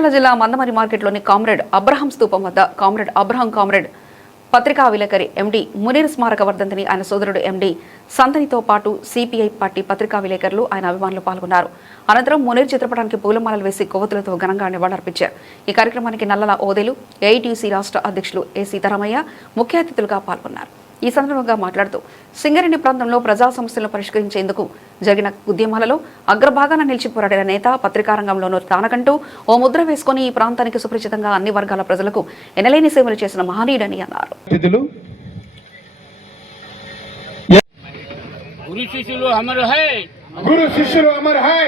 మంచిర్యాల జిల్లా Mandamarri మార్కెట్లోని comrade Abraham స్తూపం వద్ద కామ్రేడ్ పత్రికా విలేకరి ఎండి మునీర్ స్మారక వర్ధంతిని ఆయన సోదరుడు ఎండి సంతనితో పాటు సిపిఐ పార్టీ పత్రికా విలేకరులు ఆయన అభిమానులు పాల్గొన్నారు. అనంతరం మునీర్ చిత్రపటానికి పూలమాలలు వేసి కొవ్వొత్తులతో ఘనంగా నివాళులర్పించారు. ఈ కార్యక్రమానికి నల్లల ఓదెలు ఏఐటీయూసీ రాష్ట్ర అధ్యక్షులు ఏ సీతారామయ్య ముఖ్య అతిథులుగా పాల్గొన్నారు. ఈ సందర్భంగా మాట్లాడుతూ సింగరేణి ప్రాంతంలో ప్రజా సమస్యలను పరిష్కరించేందుకు జరిగిన ఉద్యమాలలో అగ్రభాగాన నిలిచి పోరాడిన నేత, పత్రికా రంగంలోనూ తానకంటూ ఓ ముద్ర వేసుకుని ఈ ప్రాంతానికి సుపరిచితంగా అన్ని వర్గాల ప్రజలకు ఎనలేని సేవలు చేసిన మహనీయుడని అన్నారు. गुरु शिष्युలు अमर है, गुरु शिष्युలు अमर है,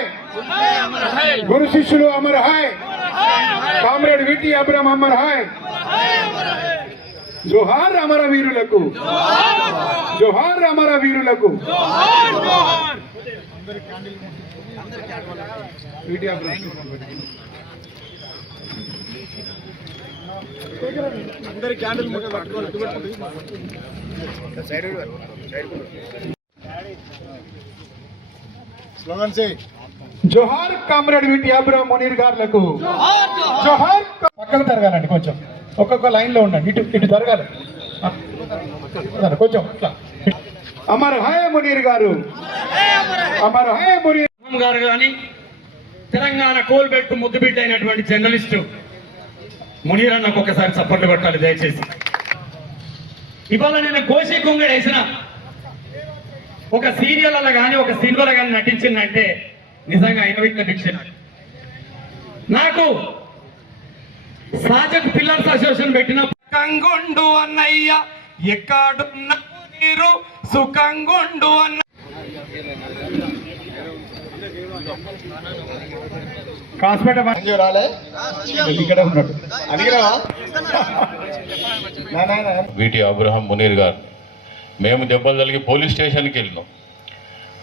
गुरु शिष्युలు अमर है, కామ్రేడ్ విటి అబ్రహం అమర్ है. జోహార్ అమర వీరులకు, జోహార్ అమర వీరులకు. విటి అబ్రహం అందరి క్యాండిల్ పట్టుకోవాలి. స్లోగన్ సే జోహార్ కామ్రేడ్ విటి అబ్రహం మునీర్ గార్లకు జోహార్. పక్కన జరగాలండి, కొంచెం ఒక్కొక్క లైన్ లో ఉండండి. ఇటు జరగాలి కొంచెం అట్లా. అమర్ హాయ్ మునీర్ గారు, అమర్ హాయ్ మునీర్ గారు కానీ తెలంగాణ కోల్బెట్టు ముద్దుబిడ్డ అయినటువంటి జర్నలిస్టు మునీర్ అన్నకు ఒకసారి చప్పట్లు కొట్టాలి దయచేసి. ఇవాళ నేను కోసి కొంగడు వేసిన ఒక సీరియల్ కానీ ఒక సినిమాలో కానీ నటించిందంటే నిజంగా అయిన భిక్ష. నాకు సాజక్ పిల్లర్స్ అసోసియేషన్ పెట్టిన కంగొండు అన్నయ్య ఎక్కడున్న నీరు సుఖంగొండు అన్న వీటి అబ్రహం మునీర్ గారు మేము దెబ్బలు తగిలి పోలీస్ స్టేషన్కి వెళ్ళినాం.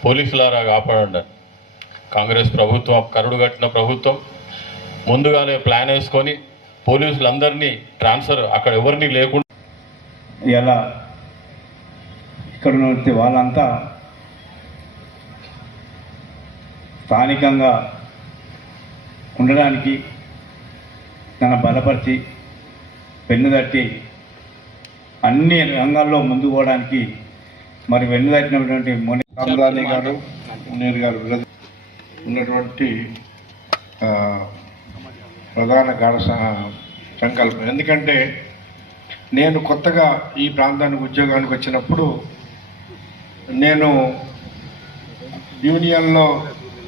పోలీసులారా కాపాడండి. కాంగ్రెస్ ప్రభుత్వం, కరుడు కట్టిన ప్రభుత్వం ముందుగానే ప్లాన్ వేసుకొని పోలీసులందరినీ ట్రాన్స్ఫర్, అక్కడ ఎవరిని లేకుండా ఇలా ఇక్కడ ఉన్న వాళ్ళంతా స్థానికంగా ఉండడానికి తన బలపరిచి వెన్నుదట్టి అన్ని రంగాల్లో ముందు పోవడానికి మరి వెన్నుదట్టినటువంటి అమ్రానీ గారు, మునీర్ గారు ఉన్నటువంటి ప్రధాన గాఢ సంకల్పం. ఎందుకంటే నేను కొత్తగా ఈ ప్రాంతానికి ఉద్యోగానికి వచ్చినప్పుడు నేను యూనియన్లో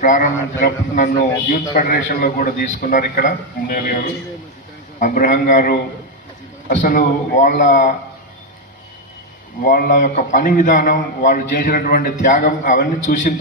ప్రారంభించినప్పుడు నన్ను యూత్ ఫెడరేషన్లో కూడా తీసుకున్నారు. ఇక్కడ మునీర్ గారు, అబ్రహం గారు అసలు వాళ్ళ యొక్క పని విధానం, వాళ్ళు చేసినటువంటి త్యాగం అవన్నీ చూసిన